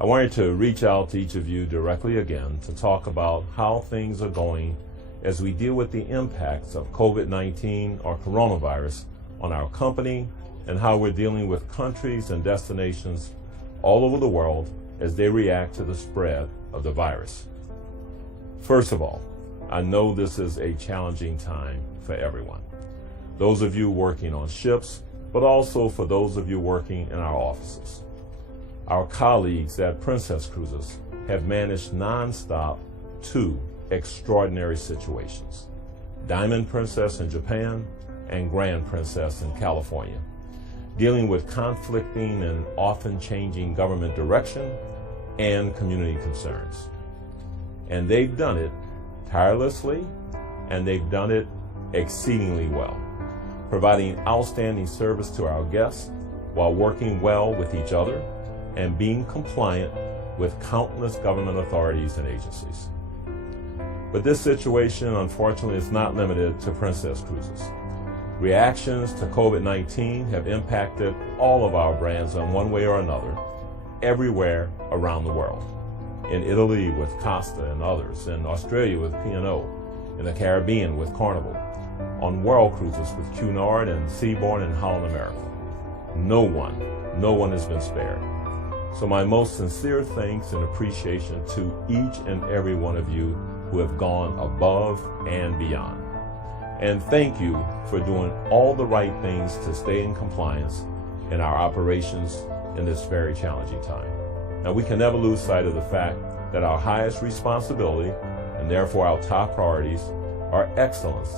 I wanted to reach out to each of you directly again to talk about how things are going as we deal with the impacts of COVID-19 or coronavirus on our company and how we're dealing with countries and destinations all over the world as they react to the spread of the virus. First of all, I know this is a challenging time for everyone. Those of you working on ships, but also for those of you working in our offices. Our colleagues at Princess Cruises have managed nonstop two extraordinary situations: Diamond Princess in Japan and Grand Princess in California, dealing with conflicting and often changing government direction and community concerns. And they've done it tirelessly, and they've done it exceedingly well, providing outstanding service to our guests while working well with each other and being compliant with countless government authorities and agencies. But this situation, unfortunately, is not limited to Princess Cruises. Reactions to COVID-19 have impacted all of our brands in one way or another, everywhere around the world. In Italy with Costa and others, in Australia with P&O, in the Caribbean with Carnival, on world cruises with Cunard and Seabourn and Holland America. No one has been spared. So my most sincere thanks and appreciation to each and every one of you who have gone above and beyond. And thank you for doing all the right things to stay in compliance in our operations in this very challenging time. Now, we can never lose sight of the fact that our highest responsibility, and therefore our top priorities, are excellence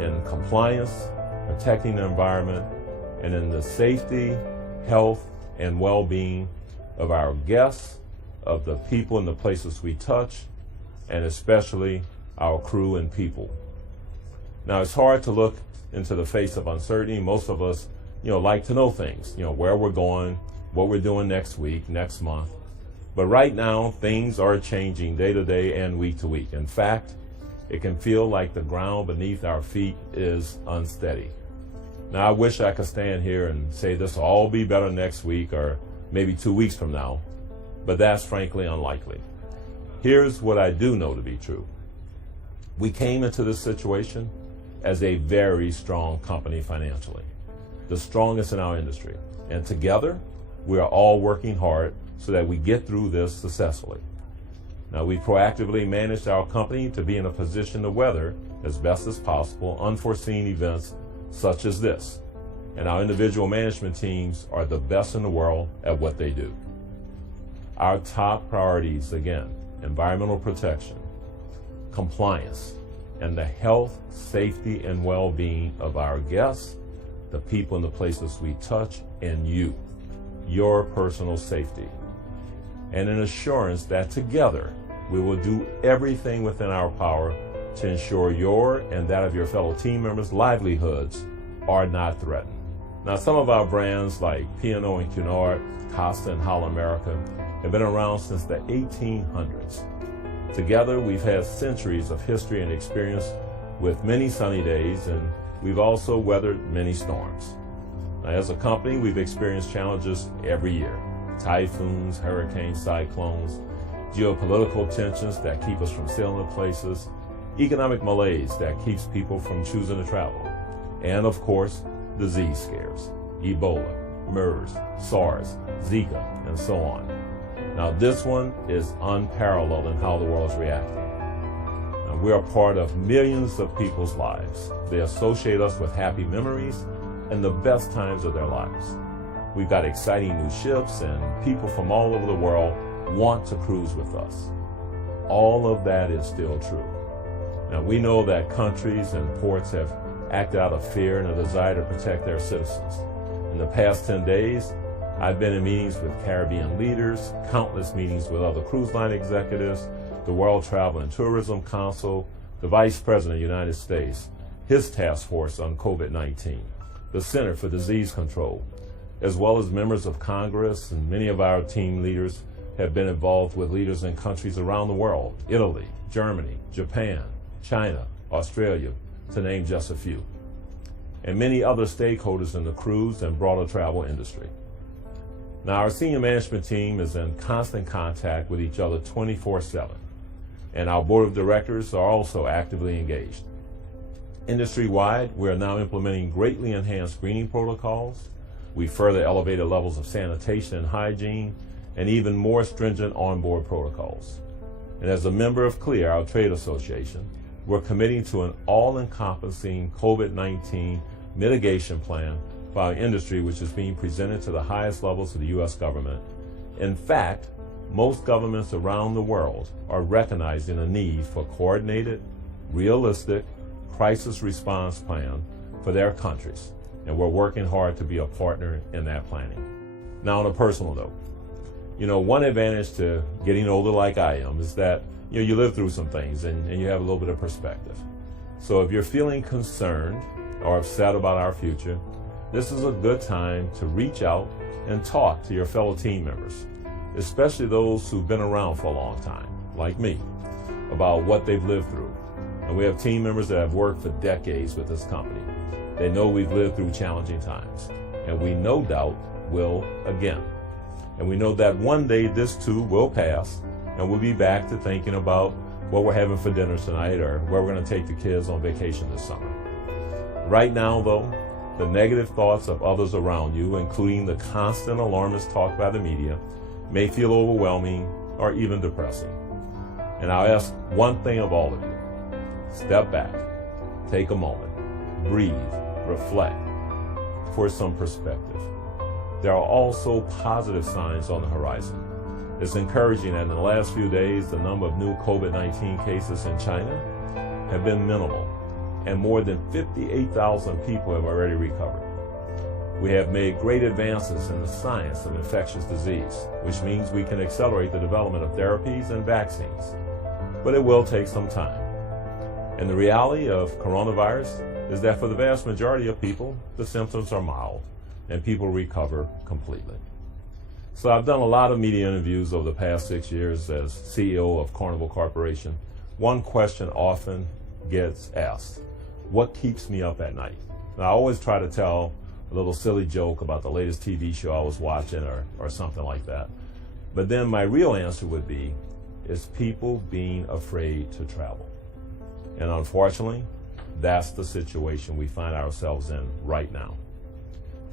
in compliance, protecting the environment, and in the safety, health, and well-being of our guests, of the people and the places we touch, and especially our crew and people. Now, it's hard to look into the face of uncertainty. Most of us, like to know things, where we're going, what we're doing next week, next month. But right now, things are changing day to day and week to week. In fact, it can feel like the ground beneath our feet is unsteady. Now, I wish I could stand here and say this will all be better next week or maybe 2 weeks from now, but that's frankly unlikely. Here's what I do know to be true. We came into this situation as a very strong company financially, the strongest in our industry. And together, we are all working hard so that we get through this successfully. Now, we proactively managed our company to be in a position to weather, as best as possible, unforeseen events such as this. And our individual management teams are the best in the world at what they do. Our top priorities, again, environmental protection, compliance, and the health, safety, and well-being of our guests, the people and the places we touch, and your personal safety. And an assurance that together we will do everything within our power to ensure your and that of your fellow team members' livelihoods are not threatened. Now, some of our brands like P&O and Cunard, Costa and Holland America have been around since the 1800s. Together, we've had centuries of history and experience with many sunny days, and we've also weathered many storms. Now, as a company, we've experienced challenges every year: typhoons, hurricanes, cyclones, geopolitical tensions that keep us from sailing to places, economic malaise that keeps people from choosing to travel, and of course, disease scares: Ebola, MERS, SARS, Zika, and so on. Now, this one is unparalleled in how the world is reacting. Now, we are part of millions of people's lives. They associate us with happy memories and the best times of their lives. We've got exciting new ships, and people from all over the world want to cruise with us. All of that is still true. Now, we know that countries and ports have acted out of fear and a desire to protect their citizens. In the past 10 days, I've been in meetings with Caribbean leaders, countless meetings with other cruise line executives, the World Travel and Tourism Council, the Vice President of the United States, his task force on COVID-19, the Center for Disease Control, as well as members of Congress, and many of our team leaders have been involved with leaders in countries around the world: Italy, Germany, Japan, China, Australia, to name just a few, and many other stakeholders in the cruise and broader travel industry. Now, our senior management team is in constant contact with each other 24/7, and our board of directors are also actively engaged. Industry-wide, we are now implementing greatly enhanced screening protocols. We further elevated levels of sanitation and hygiene, and even more stringent onboard protocols. And as a member of CLEAR, our trade association, we're committing to an all-encompassing COVID-19 mitigation plan for our industry, which is being presented to the highest levels of the U.S. government. In fact, most governments around the world are recognizing the need for coordinated, realistic crisis response plan for their countries, and we're working hard to be a partner in that planning. Now, on a personal note, one advantage to getting older like I am is that you live through some things and you have a little bit of perspective. So if you're feeling concerned or upset about our future, this is a good time to reach out and talk to your fellow team members, especially those who've been around for a long time, like me, about what they've lived through. And we have team members that have worked for decades with this company. They know we've lived through challenging times, and we no doubt will again. And we know that one day this too will pass, and we'll be back to thinking about what we're having for dinner tonight or where we're going to take the kids on vacation this summer. Right now, though, the negative thoughts of others around you, including the constant alarmist talk by the media, may feel overwhelming or even depressing. And I'll ask one thing of all of you. Step back, take a moment, breathe, reflect for some perspective. There are also positive signs on the horizon. It's encouraging that in the last few days, the number of new COVID-19 cases in China have been minimal, and more than 58,000 people have already recovered. We have made great advances in the science of infectious disease, which means we can accelerate the development of therapies and vaccines. But it will take some time. And the reality of coronavirus is that for the vast majority of people, the symptoms are mild and people recover completely. So I've done a lot of media interviews over the past 6 years as CEO of Carnival Corporation. One question often gets asked: what keeps me up at night? And I always try to tell a little silly joke about the latest TV show I was watching or something like that. But then my real answer would be, is people being afraid to travel. And unfortunately, that's the situation we find ourselves in right now.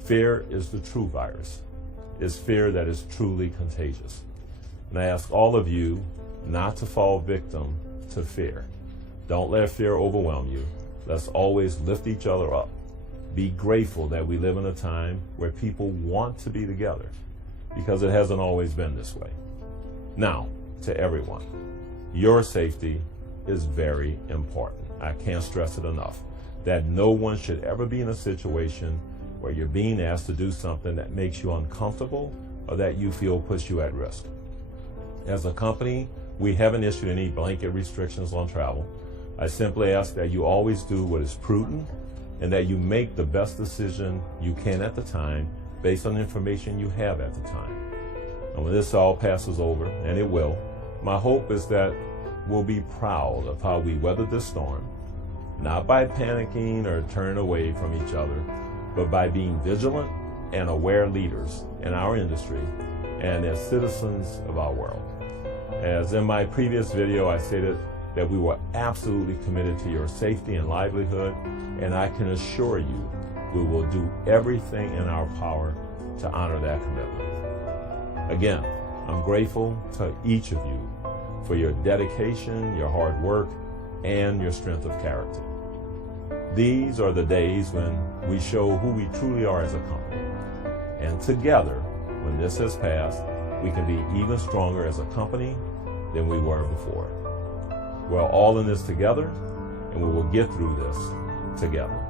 Fear is the true virus. It's fear that is truly contagious. And I ask all of you not to fall victim to fear. Don't let fear overwhelm you. Let's always lift each other up. Be grateful that we live in a time where people want to be together, because it hasn't always been this way. Now, to everyone, your safety is very important. I can't stress it enough, that no one should ever be in a situation where you're being asked to do something that makes you uncomfortable or that you feel puts you at risk. As a company, we haven't issued any blanket restrictions on travel. I simply ask that you always do what is prudent and that you make the best decision you can at the time based on the information you have at the time. And when this all passes over, and it will, my hope is that we'll be proud of how we weathered this storm, not by panicking or turning away from each other, but by being vigilant and aware leaders in our industry and as citizens of our world. As in my previous video, I stated that we were absolutely committed to your safety and livelihood, and I can assure you we will do everything in our power to honor that commitment. Again, I'm grateful to each of you for your dedication, your hard work, and your strength of character. These are the days when we show who we truly are as a company. And together, when this has passed, we can be even stronger as a company than we were before. We're all in this together, and we will get through this together.